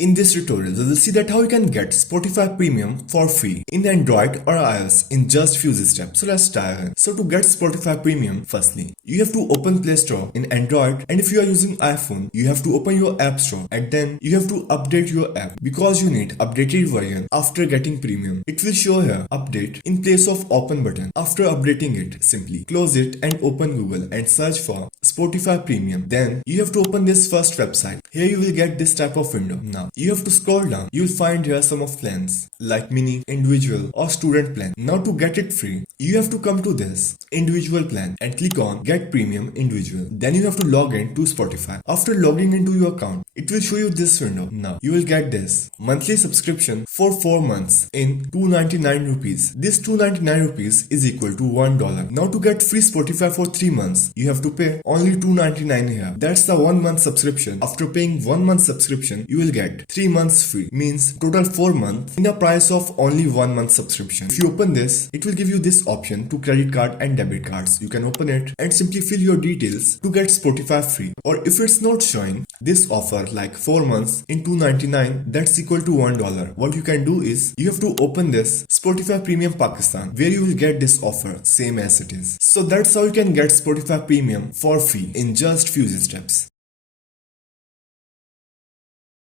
In this tutorial, we will see that how you can get Spotify Premium for free in Android or iOS in just few steps. So let's dive in. So to get Spotify Premium, firstly, you have to open Play Store in Android, and if you are using iPhone, you have to open your App Store and then you have to update your app because you need updated version after getting Premium. It will show here update in place of open button. After updating it, simply close it and open Google and search for Spotify Premium. Then you have to open this first website. Here you will get this type of window. Now you have to scroll down. You will find here some of plans like mini, individual or student plan. Now to get it free, you have to come to this individual plan and click on get premium individual. Then you have to log in to Spotify. After logging into your account, it will show you this window. Now you will get this monthly subscription for 4 months in 299 rupees. This 299 rupees is equal to $1. Now to get free Spotify for 3 months, you have to pay only 299 here. That's the 1 month subscription. After paying 1 month subscription, you will get 3 months free, means total 4 months in a price of only 1 month subscription. If you open this, it will give you this option to credit card and debit cards. You can open it and simply fill your details to get Spotify free. Or if it's not showing this offer like 4 months in 299, that's equal to $1. What you can do is you have to open this Spotify Premium Pakistan where you will get this offer same as it is. So that's how you can get Spotify Premium for free in just few steps.